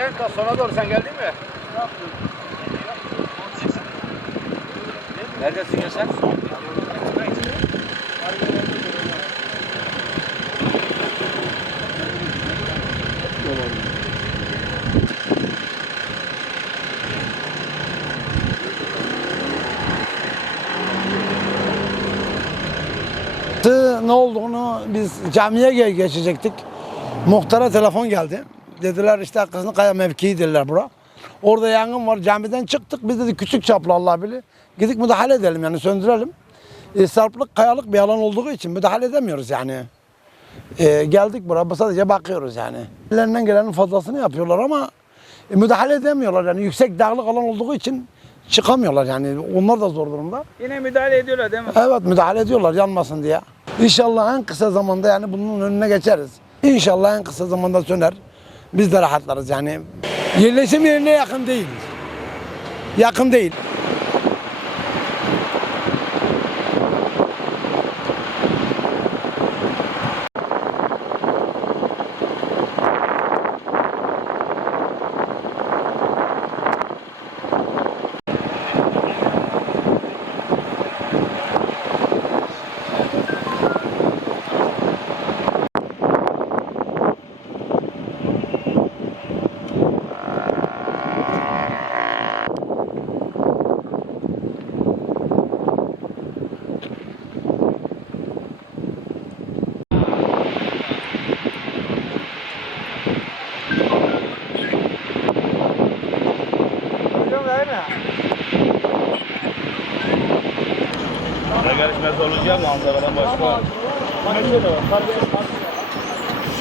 Şeyden ta sona doğru sen geldin mi? Neredesin ya sen? Ne olduğunu biz camiye ge- geçecektik. Muhtara telefon geldi. Dediler işte kızın kaya mevkii dediler bura. Orada yangın var camiden çıktık. Biz dedik küçük çaplı Allah bilir. Gidip müdahale edelim yani söndürelim. E, sarplık kayalık bir alan olduğu için müdahale edemiyoruz yani. E, geldik buraya sadece bakıyoruz yani. Ellerinden gelenin fazlasını yapıyorlar ama e, müdahale edemiyorlar yani yüksek dağlık alan olduğu için çıkamıyorlar yani onlar da zor durumda. Yine müdahale ediyorlar değil mi? Evet müdahale ediyorlar yanmasın diye. İnşallah en kısa zamanda yani bunun önüne geçeriz. İnşallah en kısa zamanda söner. Biz de rahatlarız yani. Yerleşim yerine yakın değil. Yakın değil. Gelişmesi olacak manzaradan başka.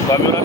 Kamera